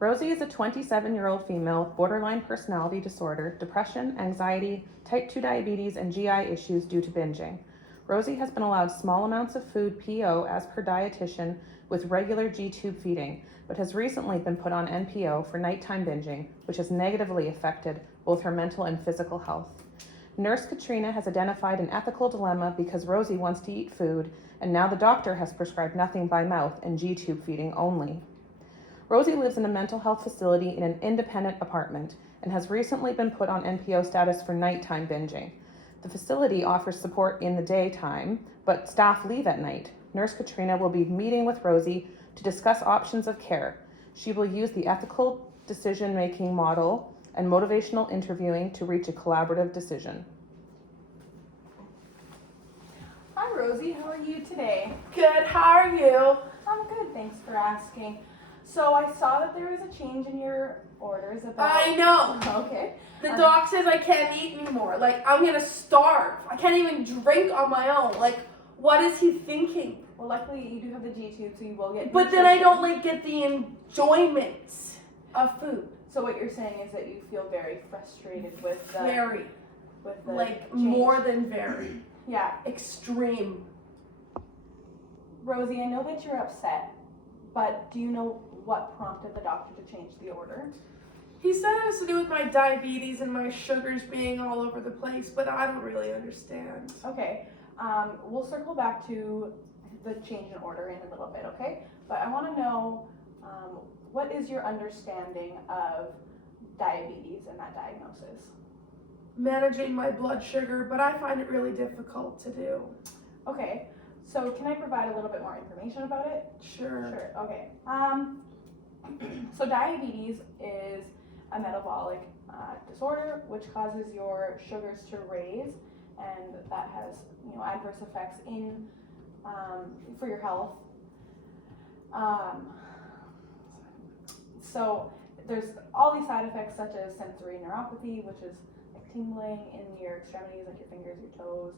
Rosie is a 27-year-old female with borderline personality disorder, depression, anxiety, type 2 diabetes, and GI issues due to binging. Rosie has been allowed small amounts of food PO as per dietitian with regular G-tube feeding, but has recently been put on NPO for nighttime binging, which has negatively affected both her mental and physical health. Nurse Katrina has identified an ethical dilemma because Rosie wants to eat food, and now the doctor has prescribed nothing by mouth and G-tube feeding only. Rosie lives in a mental health facility in an independent apartment and has recently been put on NPO status for nighttime binging. The facility offers support in the daytime, but staff leave at night. Nurse Katrina will be meeting with Rosie to discuss options of care. She will use the ethical decision-making model and motivational interviewing to reach a collaborative decision. Hi Rosie, how are you today? Good, how are you? I'm good, thanks for asking. So I saw that there was a change in your orders about... I know. Okay. The doc says I can't eat anymore. Like, I'm gonna starve. I can't even drink on my own. Like, what is he thinking? Well, luckily you do have the G-tube, so you will get But then I don't, like, get the enjoyment of food. So what you're saying is that you feel very frustrated with the... Very. With the Like, change. more than very. Yeah. Extreme. Rosie, I know that you're upset, but do you know what prompted the doctor to change the order? He said it was to do with my diabetes and my sugars being all over the place, but I don't really understand. Okay, we'll circle back to the change in order in a little bit, okay? But I want to know, what is your understanding of diabetes and that diagnosis? Managing my blood sugar, but I find it really difficult to do. Okay, so can I provide a little bit more information about it? Sure. Sure, okay. So diabetes is a metabolic disorder which causes your sugars to raise, and that has adverse effects in for your health. So there's all these side effects such as sensory neuropathy, which is like tingling in your extremities, like your fingers, your toes,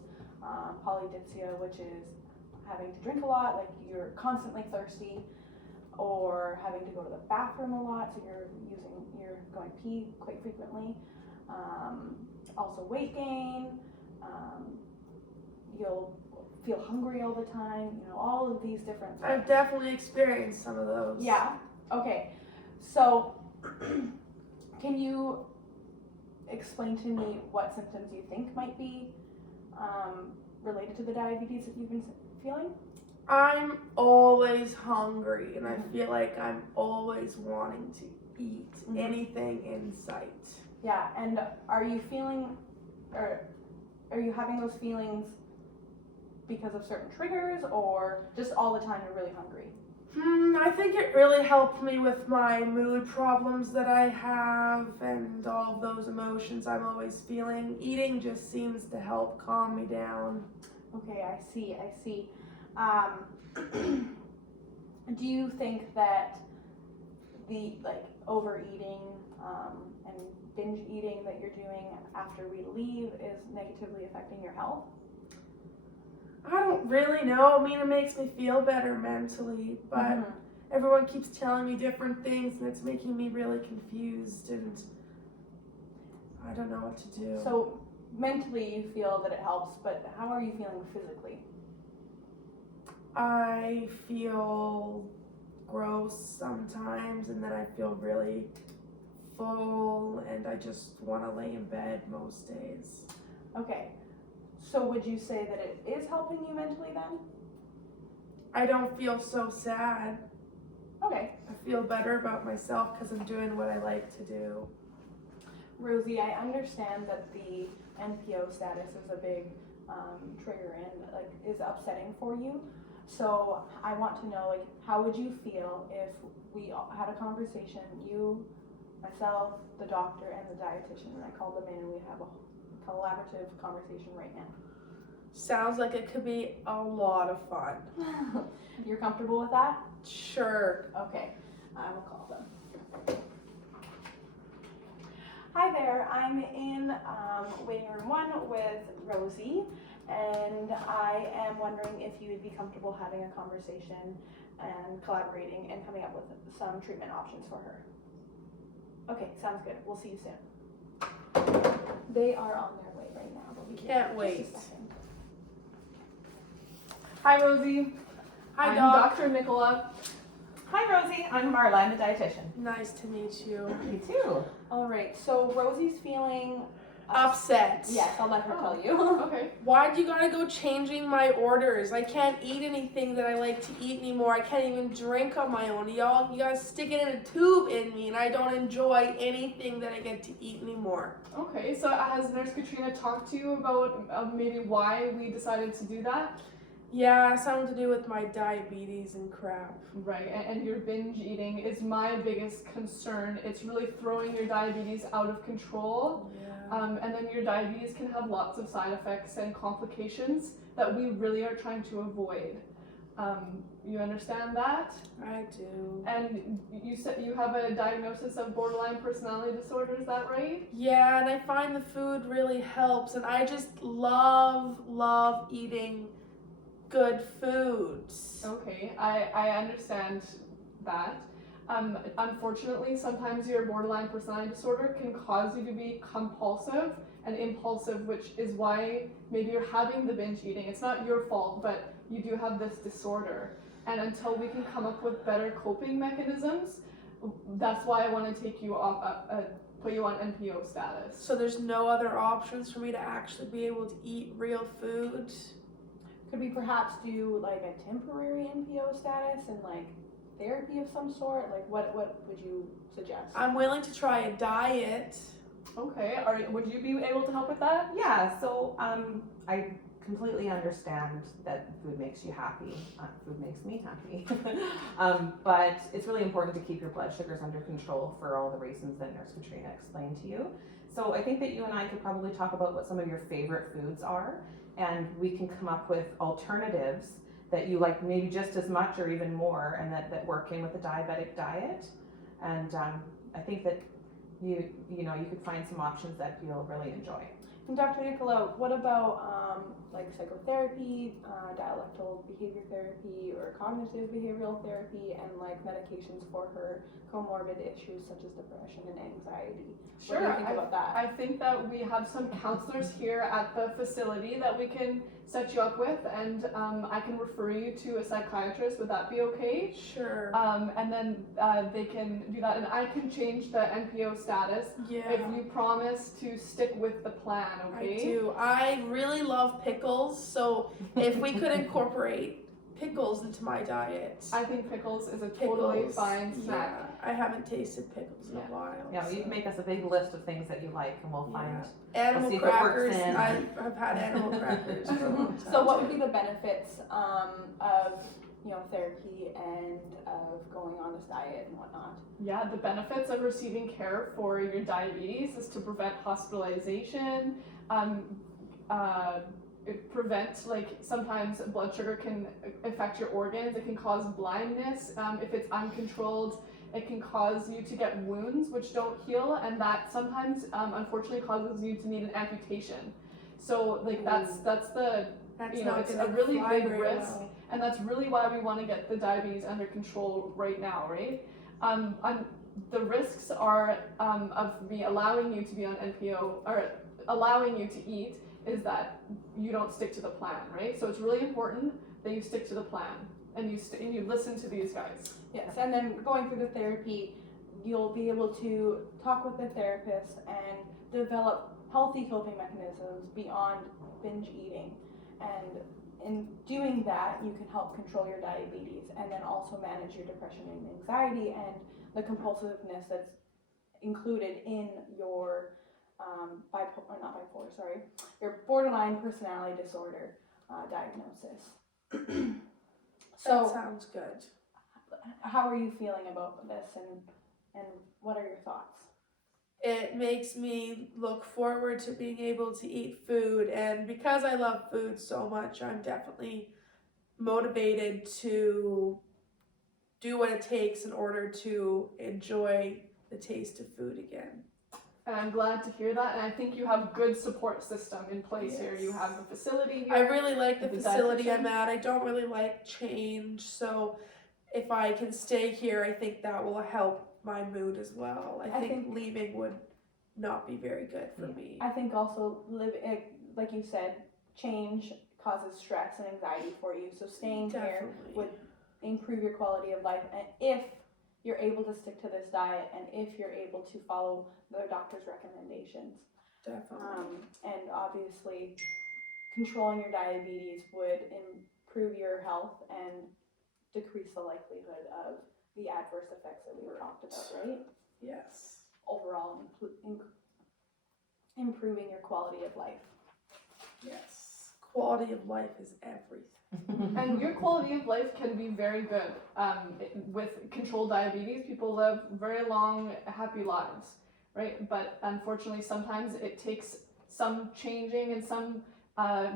polydipsia, which is having to drink a lot, like you're constantly thirsty, or having to go to the bathroom a lot, so you're going pee quite frequently. Also weight gain, you'll feel hungry all the time, all of these different things. I've definitely experienced some of those. Yeah, okay. So, can you explain to me what symptoms you think might be related to the diabetes that you've been feeling? I'm always hungry, and I feel like I'm always wanting to eat anything in sight. Yeah, and are you having those feelings because of certain triggers, or just all the time you're really hungry? I think it really helped me with my mood problems that I have and all of those emotions I'm always feeling. Eating just seems to help calm me down. Okay, I see. Do you think that the overeating and binge eating that you're doing after we leave is negatively affecting your health? I don't really know. I mean, it makes me feel better mentally, but everyone keeps telling me different things, and it's making me really confused, and I don't know what to do. So mentally you feel that it helps, but how are you feeling physically? I feel gross sometimes, and then I feel really full, and I just want to lay in bed most days. Okay, so would you say that it is helping you mentally then? I don't feel so sad. Okay. I feel better about myself because I'm doing what I like to do. Rosie, I understand that the NPO status is a big trigger and is upsetting for you. So I want to know, how would you feel if we had a conversation, you, myself, the doctor, and the dietitian, and I called them in and we have a collaborative conversation right now? Sounds like it could be a lot of fun. You're comfortable with that? Sure. Okay, I will call them. Hi there, I'm in waiting room 1 with Rosie, and I am wondering if you would be comfortable having a conversation and collaborating and coming up with some treatment options for her. Okay, sounds good. We'll see you soon. They are on their way right now, but we Can't wait. Just a second. Hi, Rosie. Hi, I'm Doc. Dr. Nicola. Hi, Rosie. I'm Marla. I'm the dietitian. Nice to meet you. Me too. All right, so Rosie's feeling Upset. Yes, I'll let her tell you. Okay. Why'd you gotta go changing my orders? I can't eat anything that I like to eat anymore. I can't even drink on my own. You guys stick it in a tube in me, and I don't enjoy anything that I get to eat anymore. Okay, so has Nurse Katrina talked to you about maybe why we decided to do that? Yeah, something to do with my diabetes and crap. Right, and your binge eating is my biggest concern. It's really throwing your diabetes out of control. Yeah. And then your diabetes can have lots of side effects and complications that we really are trying to avoid. You understand that? I do. And you said you have a diagnosis of borderline personality disorder, is that right? Yeah, and I find the food really helps, and I just love eating good foods. Okay, I understand that. Unfortunately, sometimes your borderline personality disorder can cause you to be compulsive and impulsive, which is why maybe you're having the binge eating. It's not your fault, but you do have this disorder. And until we can come up with better coping mechanisms, that's why I want to take you off, put you on NPO status. So there's no other options for me to actually be able to eat real food? Could we perhaps do like a temporary NPO status and like therapy of some sort? Like what would you suggest? I'm willing to try a diet. Okay, would you be able to help with that? Yeah, so I completely understand that food makes you happy. Food makes me happy. But it's really important to keep your blood sugars under control for all the reasons that Nurse Katrina explained to you. So I think that you and I could probably talk about what some of your favorite foods are, and we can come up with alternatives that you like maybe just as much or even more, and that work in with the diabetic diet. And I think that you could find some options that you'll really enjoy. And Dr. Nicola, what about like psychotherapy, dialectal behavior therapy, or cognitive behavioral therapy, and like medications for her comorbid issues such as depression and anxiety? Sure. What do you think about that? I think that we have some counselors here at the facility that we can set you up with, and I can refer you to a psychiatrist. Would that be okay? Sure. And then they can do that, and I can change the NPO status Yeah. if you promise to stick with the plan, okay? I do. I really love pickles, so if we could incorporate pickles into my diet. I think pickles is a totally Pickles, fine snack. Yeah, I haven't tasted pickles in a while. Yeah, you so. can make us a big list of things that you like, and we'll find. Animal see if it works crackers. in. I've had animal crackers for a long time. So what would be the benefits of therapy and of going on this diet and whatnot? Yeah, the benefits of receiving care for your diabetes is to prevent hospitalization, it prevents, like, sometimes blood sugar can affect your organs. It can cause blindness if it's uncontrolled. It can cause you to get wounds which don't heal, and that sometimes unfortunately causes you to need an amputation. So like that's the That's you know, not it's gonna a really fly big very risk. well. And that's really why we want to get the diabetes under control right now, right? The risks are of me allowing you to be on NPO or allowing you to eat is that you don't stick to the plan, right? So it's really important that you stick to the plan and you listen to these guys. Yes, and then going through the therapy, you'll be able to talk with the therapist and develop healthy coping mechanisms beyond binge eating. And in doing that, you can help control your diabetes and then also manage your depression and anxiety and the compulsiveness that's included in your your borderline personality disorder diagnosis. That So, sounds good. how are you feeling about this, and what are your thoughts? It makes me look forward to being able to eat food, and because I love food so much, I'm definitely motivated to do what it takes in order to enjoy the taste of food again. And I'm glad to hear that. And I think you have a good support system in place here. You have the facility here. I really like the The facility dietitian. I'm at. I don't really like change, so if I can stay here, I think that will help my mood as well. I think leaving would not be very good for me. I think also like you said, change causes stress and anxiety for you. So staying here would improve your quality of life, and if you're able to stick to this diet, and if you're able to follow the doctor's recommendations. Definitely. And obviously, controlling your diabetes would improve your health and decrease the likelihood of the adverse effects that we talked about, right? Yes. Overall, improving your quality of life. Yes. Quality of life is everything. And your quality of life can be very good. With controlled diabetes, people live very long, happy lives, right? But unfortunately, sometimes it takes some changing and some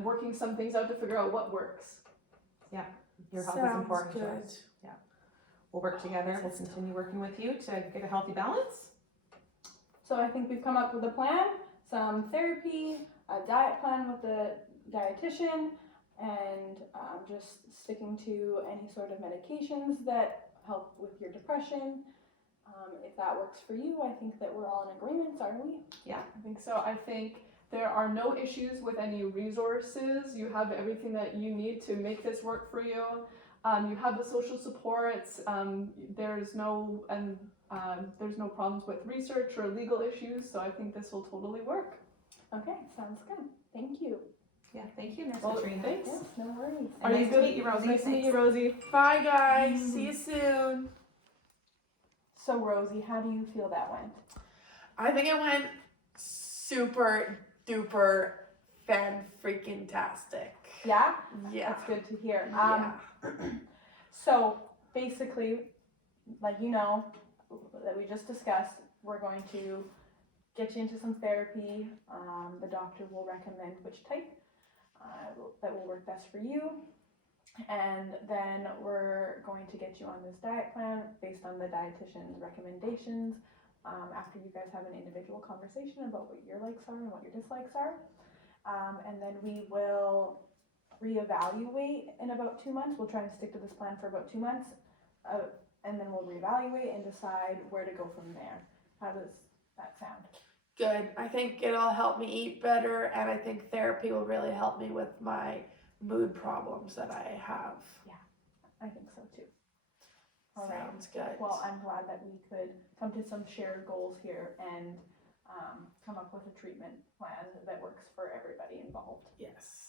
working some things out to figure out what works. Your health is important to us. Yeah. We'll work together. We'll continue working with you to get a healthy balance. So I think we've come up with a plan, some therapy, a diet plan with the dietitian, and just sticking to any sort of medications that help with your depression. If that works for you, I think that we're all in agreement, aren't we? Yeah, I think so. I think there are no issues with any resources. You have everything that you need to make this work for you. You have the social supports. There's no problems with research or legal issues. So I think this will totally work. Okay, sounds good. Thank you. Yeah, thank you, Nurse Well, Katrina. thanks. Yes, no worries. And nice to meet you, Rosie. Nice to meet you, Rosie. Bye, guys. See you soon. So Rosie, how do you feel that went? I think it went super duper fan freaking tastic. Yeah? Yeah. That's good to hear. Yeah. So basically, like that we just discussed, we're going to get you into some therapy. The doctor will recommend which type that will work best for you. And then we're going to get you on this diet plan based on the dietitian's recommendations after you guys have an individual conversation about what your likes are and what your dislikes are. And then we will reevaluate in about 2 months. We'll try and stick to this plan for about 2 months. And then we'll reevaluate and decide where to go from there. How does that sound? Good. I think it'll help me eat better, and I think therapy will really help me with my mood problems that I have. I think so too. All right. Sounds good. Well, I'm glad that we could come to some shared goals here and come up with a treatment plan that works for everybody involved. Yes.